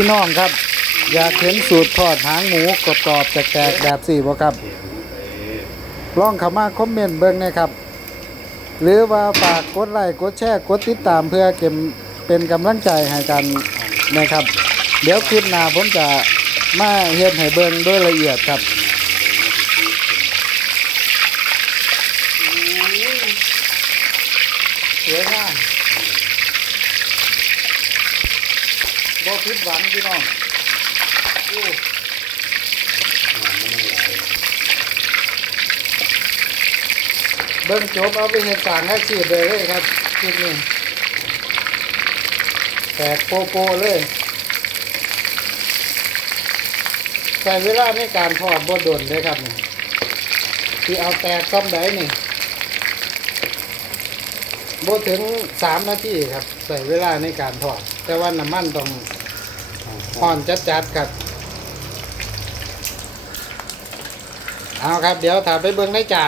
พี่น้องครับ อยากเห็นสูตรทอดหางหมูกรอบๆแตกๆแบบสี่บ่ครับลองเข้ามาคอมเมนต์เบิ่งนะครับ หรือว่าฝากกดไลค์กดแชร์กดติดตามเพื่อเก็บเป็นกำลังใจให้กันนะครับ เดี๋ยวคลิปหน้าผมจะมาเฮ็ดให้เบิ่งโดยละเอียดครับสวยงาม บ่ผิดหวังพี่น้องโอ้เบิ่งจบเอาไปเฮ็ดสร้างอาชีพเลยเลยครับคลิปนี้แตกโปโปเลยใช้เวลาในการทอดบ่ดนเลยครับนี่ที่เอาแตกซ้ำได้นี่บ่ถึงสามนาทีครับ ใส่เวลาในการทอด แต่ว่าน้ำมันต้อง ห่อนจัดๆครับเอาครับ เดี๋ยวถามไปเบิ่งในจา